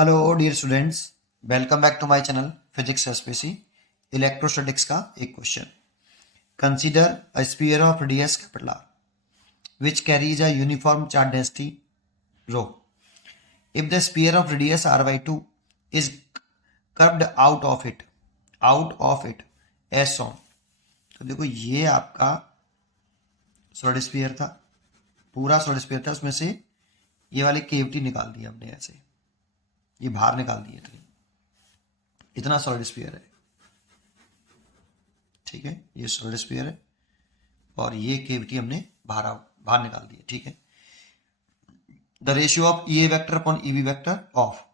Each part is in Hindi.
Hello dear students, welcome back to my channel physics SPC. Electrostatics का एक question. Consider a sphere of radius capital R which carries a uniform charge density rho. If the sphere of radius r by 2 is curved out of it as shown. तो देखो ये आपका सॉलिड स्फीयर था, पूरा सॉलिड स्फीयर था, उसमें से ये वाली केविटी निकाल दी हमने, ऐसे ये बाहर निकाल दी इतनी, इतना सॉलिड स्फीयर है। ठीक है, ये सॉलिड स्फीयर है और ये केविटी हमने बाहर बाहर निकाल दी है। ठीक है, the ratio of E A vector upon E B vector of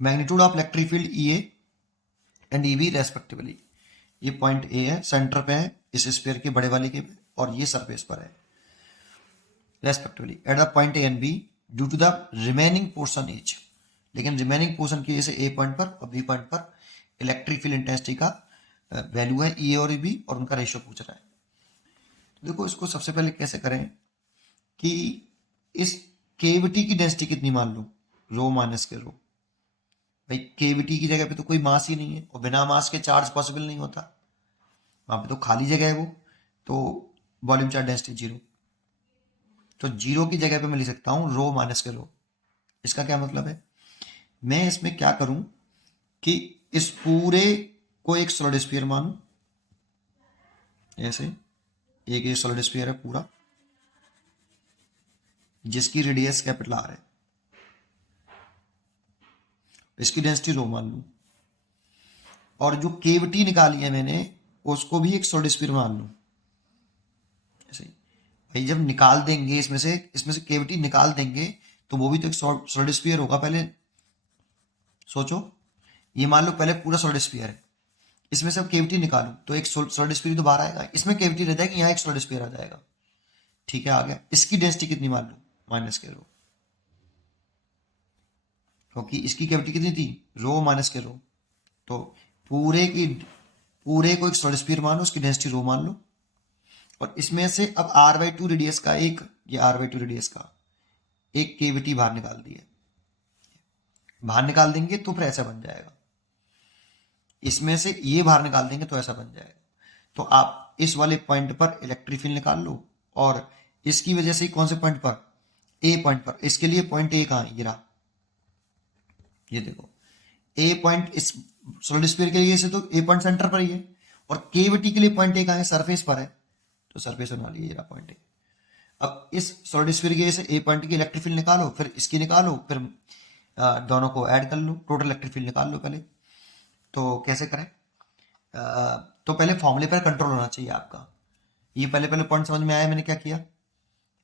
magnitude of electric field E A and E B respectively. ये पॉइंट ए है, सेंटर पे है इस स्फीयर के बड़े वाले के पे, और ये सरफेस पर है respectively at the point A and B due to the remaining portion H. लेकिन रिमेनिंग पोर्शन की जैसे ए पॉइंट पर और बी पॉइंट पर इलेक्ट्रिक फील्ड इंटेंसिटी का वैल्यू है ई ए और ई बी, और उनका रेशियो पूछ रहा है। तो देखो इसको सबसे पहले कैसे करें कि इस केविटी की डेंसिटी कितनी मान लो, रो माइनस के रो। भाई केविटी की जगह पे तो कोई मास ही नहीं है, और बिना मास के चार्ज पॉसिबल नहीं होता, वहां पे तो खाली जगह है वो, तो वॉल्यूम चार्ज डेंसिटी जीरो। तो जीरो की जगह पे मैं लिख सकता हूं रो माइनस के रो। इसका क्या मतलब है, मैं इसमें क्या करूं कि इस पूरे को एक सॉलिड स्फीयर मानूं, ऐसे एक ये सॉलिड स्फीयर है पूरा जिसकी रेडियस कैपिटल आर है, इसकी डेंसिटी रो मान लूं, और जो केविटी निकाली है मैंने उसको भी एक सॉलिड स्फीयर मान लूं। ऐसे ही भाई जब निकाल देंगे इसमें से केविटी निकाल देंगे तो वो भी तो एक सॉलिड स्फीयर होगा। पहले सोचो, ये मान लो पहले पूरा सॉलिड स्फीयर है, इसमें से अब केविटी निकालूं तो एक सॉलिड स्फीयर तो बाहर आएगा, इसमें केविटी रह जाएगी, यहाँ एक सॉलिड स्फीयर आ जाएगा। ठीक है, आ गया। इसकी डेंसिटी कितनी मान लो, माइनस के रो, क्योंकि इसकी कैविटी कितनी थी, रो माइनस के रो। तो पूरे को एक सॉलिड स्फीयर मान लो, उसकी डेंसिटी रो मान लो, और इसमें से अब आर बाई टू रेडियस का एक, ये आर बाई टू रेडियस का एक केविटी बाहर निकाल दी है। बाहर निकाल देंगे तो फिर ऐसा बन जाएगा, इसमें से ये बाहर निकाल देंगे तो ऐसा बन जाएगा। तो आप इस वाले पॉइंट पर इलेक्ट्रिक फील्ड निकाल लो, और इसकी वजह से कौन से पॉइंट पर, ए पॉइंट पर। इसके लिए पॉइंट ए कहाँ है, ये रहा, ये देखो ए पॉइंट इस सॉलिड स्फीयर के लिए से तो ए पॉइंट सेंटर पर ही है, और केविटी के लिए पॉइंट ए कहाँ है, सरफेस पर है, तो सरफेस बना लिए, ये रहा पॉइंट ए। अब इस सॉलिड स्फीयर के से ए पॉइंट की इलेक्ट्रिक फील्ड निकालो, फिर इसकी निकालो, फिर दोनों को ऐड कर लो, टोटल इलेक्ट्रिक फील्ड निकाल लो पहले। तो कैसे करें, तो पहले फॉर्मूले पर कंट्रोल होना चाहिए आपका। ये पहले पहले पॉइंट समझ में आया मैंने क्या किया।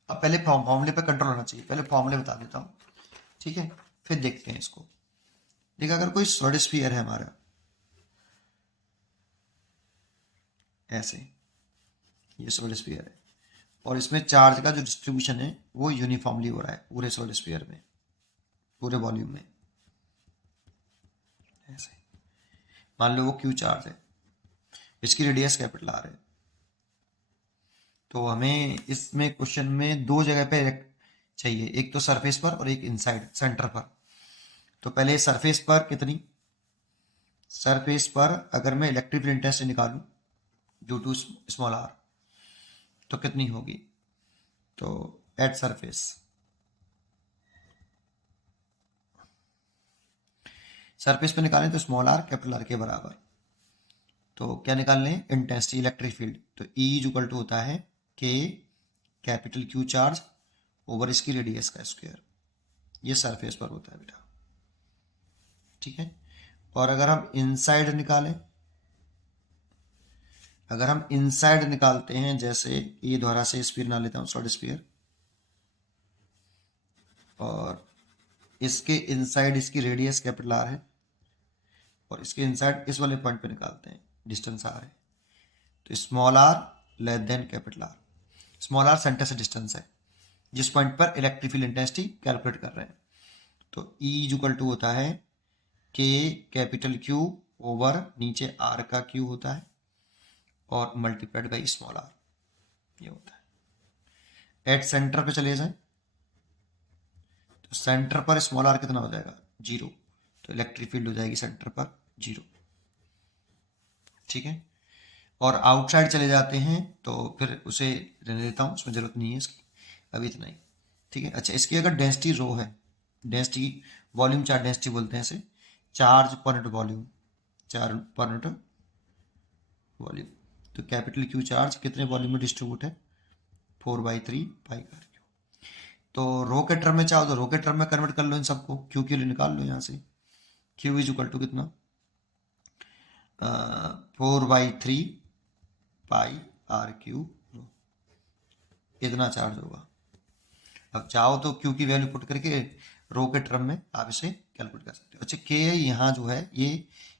अब पहले फॉर्मूले पर कंट्रोल होना चाहिए, पहले फॉर्मूले बता देता हूँ, ठीक है, फिर देखते हैं इसको। देखिए अगर कोई सॉलिड स्फीयर है हमारा ऐसे, ये सॉलिड स्फीयर है, और इसमें चार्ज का जो डिस्ट्रीब्यूशन है वो यूनिफॉर्मली हो रहा है पूरे सॉलिड स्फीयर में, पूरे वॉल्यूम में। ऐसे मान लो वो क्यू चार्ज है, इसकी रेडियस कैपिटल आर है। तो हमें इसमें क्वेश्चन में दो जगह पे चाहिए, एक तो सरफेस पर और एक इनसाइड सेंटर पर। तो पहले सरफेस पर कितनी, सरफेस पर अगर मैं इलेक्ट्रिक फील्ड इंटेंसिटी निकालूं ड्यू टू स्मॉल आर तो कितनी होगी, तो एट सरफेस पे निकालें तो स्मॉल आर कैपिटल आर के बराबर। तो क्या निकाल लें, इंटेंसिटी इलेक्ट्रिक फील्ड। तो ई इक्वल टू होता है के कैपिटल क्यू चार्ज ओवर इसकी रेडियस का स्क्वायर, ये सरफेस पर होता है बेटा। ठीक है, और अगर हम इनसाइड निकालें, अगर हम इनसाइड निकालते हैं, जैसे ये द्वारा से स्फीयर ना लेता हूं सॉलिड स्फीयर, और इसके इनसाइड इसकी रेडियस कैपिटल आर है, और इसके इनसाइड इस वाले पॉइंट पे निकालते हैं, डिस्टेंस आर है, तो small R less than capital R. Small R centre से डिस्टेंस है जिस पॉइंट पर इलेक्ट्रिक फील्ड इंटेंसिटी कैलकुलेट कर रहे हैं। तो ई इक्वल टू होता है के कैपिटल क्यू ओवर नीचे आर का क्यू होता है, और मल्टीप्लाइड बाई स्मॉल आर, ये होता है। एट सेंटर पे चले जाए तो सेंटर पर स्मॉल आर कितना हो जाएगा, जीरो, तो इलेक्ट्रिक फील्ड हो जाएगी सेंटर पर जीरो। ठीक है, और आउटसाइड चले जाते हैं तो फिर उसे रहने देता हूँ, उसमें ज़रूरत नहीं है इसकी, अभी इतना ही। ठीक है, अच्छा इसकी अगर डेंसिटी रो है, डेंसिटी वॉल्यूम चार्ज डेंसिटी बोलते हैं इसे, charge per unit volume, charge per unit volume, तो कैपिटल क्यू चार्ज कितने वॉल्यूम में डिस्ट्रीब्यूट है, 4/3 पाई आर क्यू। तो रो के टर्म में चाहो तो रो के टर्म में कन्वर्ट कर लो इन सबको, क्यू के लिए निकाल लो यहाँ से, क्यू इज इक्वल टू कितना, 4/3 पाई आर क्यू रो, इतना चार्ज होगा। अब चाहो तो क्यू की वैल्यू पुट करके रो के टर्म में आप इसे कैलकुलेट कर सकते हो। अच्छा के यहाँ जो है ये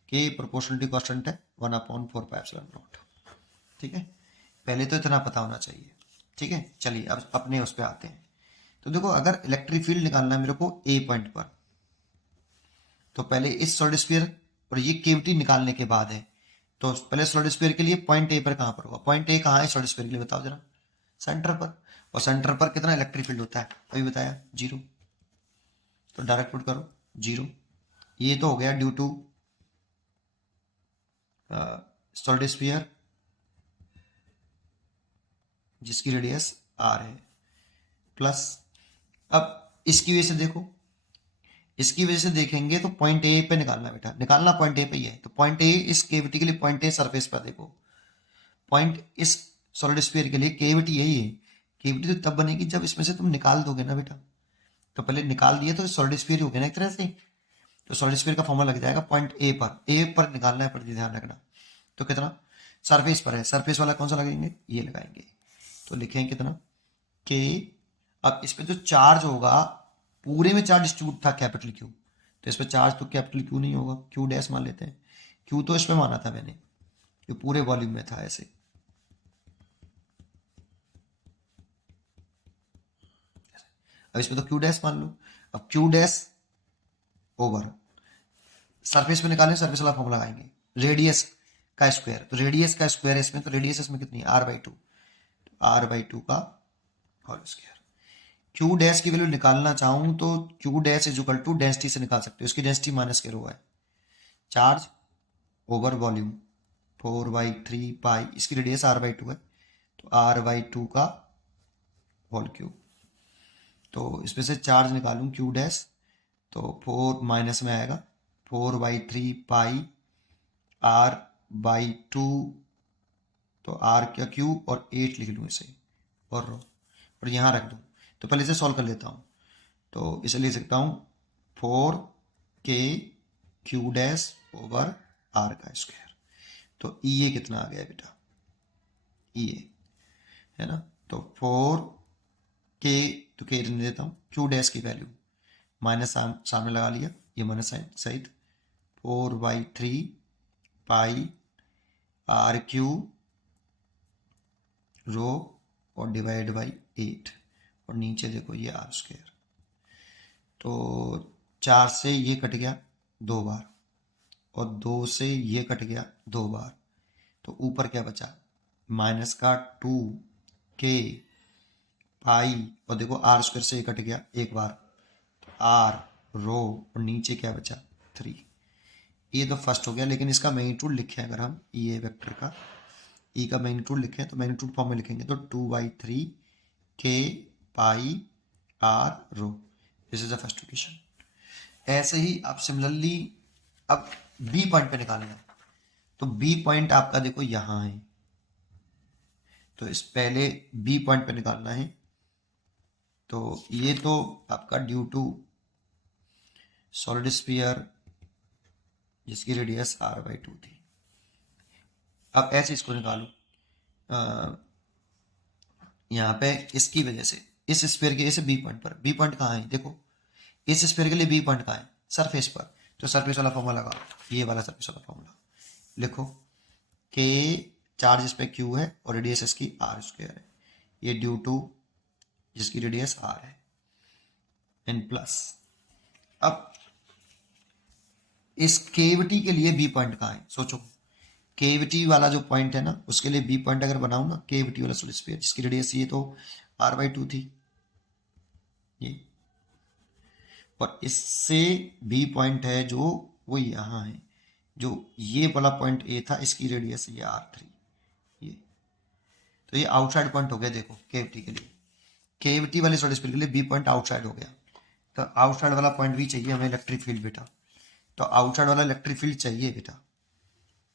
के प्रोपोर्शनलिटी कांस्टेंट है 1/4πε0। ठीक है, पहले तो इतना पता होना चाहिए। ठीक है, चलिए अब अपने उस पर आते हैं। तो देखो अगर इलेक्ट्रिक फील्ड निकालना है मेरे को ए पॉइंट पर, तो पहले इस सॉलिड स्फीयर और ये केविटी निकालने के बाद है, तो पहले सॉलिड स्फीयर के लिए पॉइंट ए पर कहाँ पर होगा, पॉइंट ए कहाँ है सॉलिड स्फीयर के लिए बताओ जरा, सेंटर पर, और सेंटर पर कितना इलेक्ट्रिक फील्ड होता है अभी बताया, जीरो, तो डायरेक्ट पुट करो जीरो। ये तो हो गया ड्यू टू सॉलिड स्फीयर जिसकी रेडियस आर है, प्लस अब इसकी वजह से देखो, इसकी वजह से देखेंगे तो पॉइंट ए पे निकालना बेटा, निकालना पॉइंट ए पे ही है, तो पॉइंट ए इस केविटी के लिए, पॉइंट ए सरफेस पर देखो, पॉइंट इस सॉलिड स्फीयर के लिए केविटी यही है, केविटी तो तब बनेगी जब इसमें से तुम निकाल दोगे ना बेटा, तो पहले निकाल दिए तो सॉलिड स्फीयर हो गया ना एक तरह से, तो सॉलिड स्फीयर का फॉर्मूला लग जाएगा पॉइंट ए पर निकालना है, पर ध्यान रखना, तो कितना सरफेस पर है, सरफेस वाला कौन सा लगाएंगे, ये लगाएंगे, तो लिखेंगे कितना के, अब इस पे जो चार्ज होगा पूरे में चार्ज डिस्ट्रीब्यूट था कैपिटल क्यू, तो इस पर चार्ज तो कैपिटल क्यू नहीं होगा, क्यू डैश मान लेते हैं, क्यू तो इस पर माना था मैंने, ये पूरे वॉल्यूम में था ऐसे, अब इस पर तो क्यू डैश मान लो, अब क्यू डैश ओवर सरफेस पे निकालें, सरफेस वाला फॉर्मूला लगाएंगे, रेडियस का स्क्वायर, तो रेडियस का स्क्वायर है इसमें, तो रेडियस इसमें कितनी है r/2, r/2 का होल स्क्वायर। क्यू डैश की वैल्यू निकालना चाहूं तो Q dash is equal to density से निकाल सकते हो, इसकी डेंसिटी माइनस के रो है, चार्ज ओवर वॉल्यूम 4/3 पाई, इसकी रेडियस r/2 है, तो r/2 का होल क्यूब, तो इसमें से चार्ज निकालूं क्यू डैश, तो 4 माइनस में आएगा 4/3 पाई r/2, तो r का क्यूब और 8 लिख लूँ इसे, और रो, और यहाँ रख दूँ, तो पहले इसे सॉल्व कर लेता हूँ, तो इसे लिख सकता हूँ 4k Q dash over r का स्क्वायर, तो ये कितना आ गया बेटा, ये है ना, तो 4k, तो k रहने देता हूँ, क्यू डैश की वैल्यू माइनस सामने लगा लिया, ये माइनस साइन सहित 4/3 पाई r³ रो और डिवाइड बाई 8, और नीचे देखो ये r², तो 4 से ये कट गया 2 बार, और 2 से ये कट गया 2 बार, तो ऊपर क्या बचा, माइनस का 2k पाई, और देखो r² से ये कट गया एक बार, r रो, और नीचे क्या बचा 3, ये तो फर्स्ट हो गया, लेकिन इसका मैग्नीट्यूड लिखें अगर हम ये वेक्टर का ई का मैग्नीट्यूड लिखें, तो मैग्नीट्यूड फॉर्म में लिखेंगे तो 2/3 k pi r rho, this is the first equation. ऐसे ही आप सिमिलरली अब बी पॉइंट पे निकालेंगे, तो बी पॉइंट आपका देखो यहाँ है, तो इस पहले बी पॉइंट पे निकालना है, तो ये तो आपका ड्यू टू सॉलिड स्फीयर जिसकी रेडियस r/2 थी। अब ऐसे इसको निकालो, यहाँ पे इसकी वजह से इस स्फीयर के से बी पॉइंट पर, बी पॉइंट कहाँ है देखो, इस स्फीयर के लिए बी पॉइंट कहाँ है, सरफेस पर, तो सरफेस वाला फॉर्मूला लगाओ, ये वाला सरफेस वाला फॉर्मूला लिखो, के चार्ज इस पे क्यू है और रेडियस इसकी r² है, ये ड्यू टू जिसकी रेडियस r है, एन प्लस, अब इस केविटी के लिए बी पॉइंट कहाँ है सोचो, केविटी वाला जो पॉइंट है ना उसके लिए बी पॉइंट अगर बनाऊं ना, केविटी वाला सॉलिड स्फीयर जिसकी रेडियस ये तो r/2 थी, ये और इससे बी पॉइंट है जो वो यहाँ है, जो ये वाला पॉइंट ए था, इसकी रेडियस ये R3, ये तो ये आउटसाइड पॉइंट हो गया। देखो केविटी के लिए, केविटी वाले सॉलिड स्फीयर के लिए बी पॉइंट आउटसाइड हो गया। तो आउटसाइड वाला पॉइंट भी चाहिए हमें इलेक्ट्रिक फील्ड बेटा, तो आउटसाइड वाला इलेक्ट्रिक फील्ड चाहिए बेटा,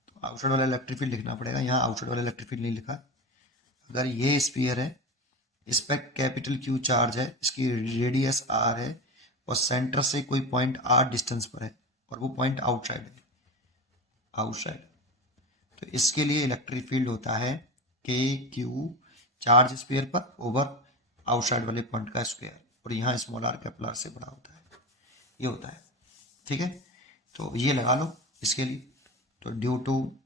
तो आउटसाइड वाला इलेक्ट्रिक फील्ड लिखना पड़ेगा। यहाँ आउटसाइड वाला इलेक्ट्रिक फील्ड नहीं लिखा। अगर ये स्फीयर है, इस पर कैपिटल क्यू चार्ज है, इसकी रेडियस आर है और सेंटर से कोई पॉइंट आर डिस्टेंस पर है और वो पॉइंट आउटसाइड है, आउटसाइड, तो इसके लिए इलेक्ट्रिक फील्ड होता है के क्यू चार्ज स्फीयर पर ओवर आउटसाइड वाले पॉइंट का स्क्वायर, और यहाँ स्मॉल आर कैपिटल आर से बड़ा होता है, ये होता है। ठीक है, तो ये लगा लो इसके लिए। तो ड्यू टू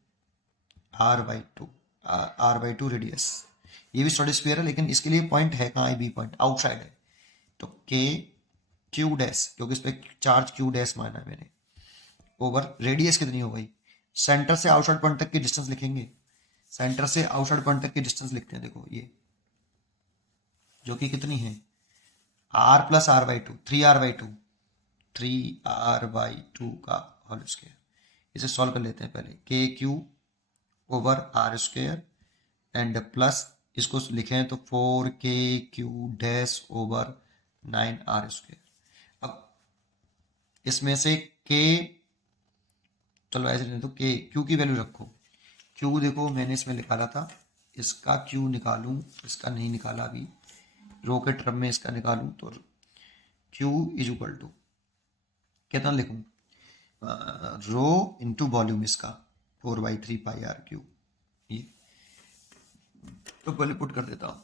r/2 रेडियस, ये भी सॉलिड स्फीयर है लेकिन इसके लिए पॉइंट है कहाँ है, बी पॉइंट आउटसाइड है, तो के क्यू डैश, क्योंकि इस पर चार्ज क्यू डैश माना है मैंने, ओवर रेडियस कितनी हो गई, सेंटर से आउटसाइड पॉइंट तक की डिस्टेंस लिखेंगे, सेंटर से आउटसाइड पॉइंट तक की डिस्टेंस लिखते हैं। देखो ये जो कि कितनी है, r+r/2, 3r/2 का होल स्क्वायर। इसे सॉल्व कर लेते हैं पहले, K Q over R square and plus इसको लिखें तो 4k³ dash over 9r square. अब इसमें से k, चलो ऐसे लें तो के क्यू की वैल्यू रखो, क्यू देखो मैंने इसमें निकाला था, इसका क्यू निकालूं, इसका नहीं निकाला अभी, रो के टर्म में इसका निकालूं तो क्यू इज इक्वल टू कितना लिखूं, रो इंटू वॉल्यूम इसका 4/3πr3, ये तो पहले पुट कर देता हूँ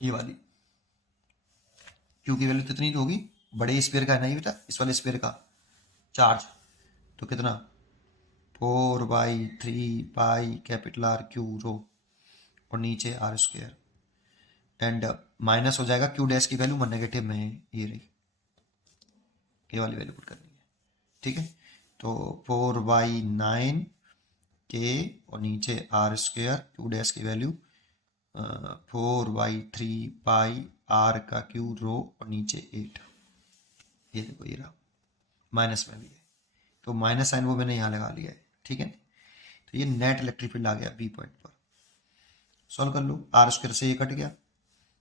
ये वाली, क्यू की वैल्यू कितनी होगी, बड़े स्फीयर का है ना ये बेटा, इस वाले स्फीयर का चार्ज, तो कितना 4/3πr3 रो और नीचे आर स्क्वायर एंड माइनस हो जाएगा क्यू डैश की वैल्यू नेगेटिव में है, ये रही, ये वाली वैल्यू पुट करनी है। ठीक है, तो 4/9 के और नीचे आर स्क्वायर, क्यू डैश की वैल्यू 4/3πr का क्यू रो और नीचे 8, ये देखो ये रहा, माइनस में भी है तो माइनस साइन वो मैंने यहाँ लगा लिया है। ठीक है, तो ये नेट इलेक्ट्रिक फील्ड आ गया बी पॉइंट पर। सॉल्व कर लो, आर स्क्वायर से ये कट गया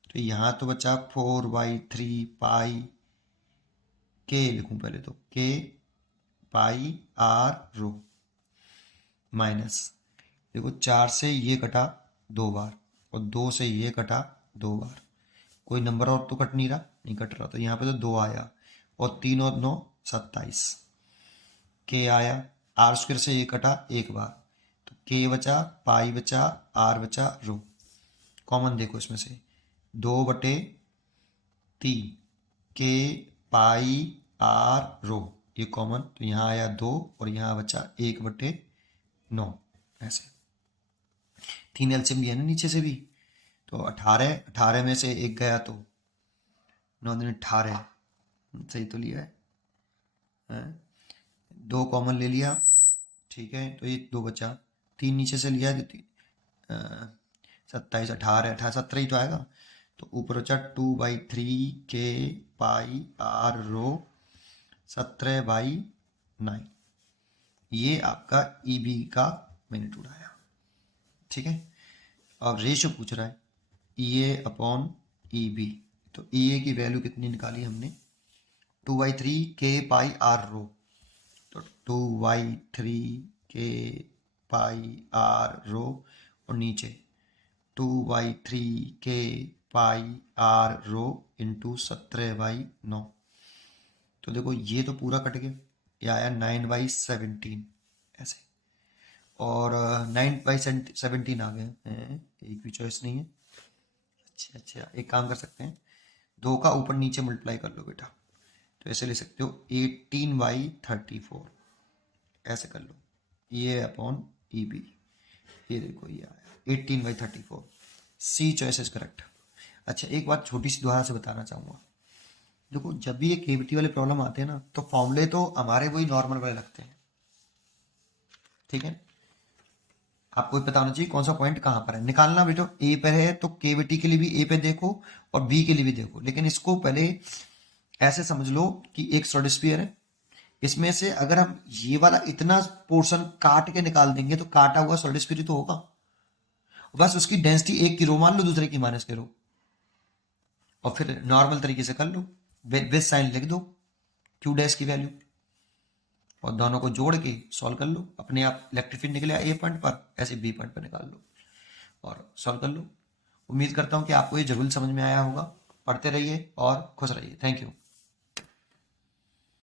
तो यहाँ तो बचा 4/3π के लिखूं पहले तो के पाई आर रो माइनस, देखो 4 से ये कटा 2 बार और 2 से ये कटा 2 बार, कोई नंबर और तो कट नहीं रहा, नहीं कट रहा, तो यहाँ पे तो 2 आया और 3 और 9 27, के आया, आर स्क्वायर से ये कटा एक बार तो के बचा, पाई बचा, आर बचा, रो कॉमन देखो इसमें से 2/3 के पाई आर रो, ये कॉमन, तो यहाँ आया 2 और यहाँ बचा 1/9, ऐसे 3 एलसीएम लिया ना नीचे से भी, तो 18 में से एक गया तो 9 दिन 18, सही तो लिया है, 2 कॉमन ले लिया। ठीक है, तो ये 2 बचा, 3 नीचे से लिया, 27, 18 17 ही तो आएगा, तो ऊपर बचा 2/3 के पाई आर रो 17/9, ये आपका ईबी का मैग्नीट्यूड आया। ठीक है, अब रेशियो पूछ रहा है ईए अपॉन ईबी, तो ईए की वैल्यू कितनी निकाली हमने, 2/3 के पाई आर रो, तो 2/3 के पाई आर रो और नीचे 2/3 के पाई आर रो इंटू 17/9, तो देखो ये तो पूरा कट गया, ये आया 9/17 ऐसे, और 9/17 आ गए, एक भी चॉइस नहीं है। अच्छा, एक काम कर सकते हैं, 2 का ऊपर नीचे मल्टीप्लाई कर लो बेटा, तो ऐसे ले सकते हो 18/34, ऐसे कर लो, ये अपॉन ई बी, ये देखो ये आया 18/34, सी चॉइस इज करेक्ट। अच्छा, एक बात छोटी सी दोबारा से बताना चाहूँगा, देखो जब भी ये केविटी वाले प्रॉब्लम आते हैं ना, तो फॉर्मूले तो हमारे वही नॉर्मल वाले लगते हैं। ठीक है, आपको पता होना चाहिए कौन सा पॉइंट कहाँ पर है, निकालना बेटा ए पर है तो केविटी के लिए भी ए पे देखो और बी के लिए भी देखो, लेकिन इसको पहले ऐसे समझ लो कि एक सॉलिड स्फीयर है, इसमें से अगर हम ये वाला इतना पोर्शन काट के निकाल देंगे तो काटा हुआ सॉलिड स्फीयर तो होगा, बस उसकी डेंसिटी 1 की रो मान लो, दूसरे की माइनस के रो, और फिर नॉर्मल तरीके से कर लो, विद साइन लिख दो क्यू डैश की वैल्यू, और दोनों को जोड़ के सॉल्व कर लो, अपने आप इलेक्ट्रिक फील्ड निकले ए पॉइंट पर, ऐसे बी पॉइंट पर निकाल लो और सॉल्व कर लो। उम्मीद करता हूं कि आपको ये जरूर समझ में आया होगा। पढ़ते रहिए और खुश रहिए। Thank you.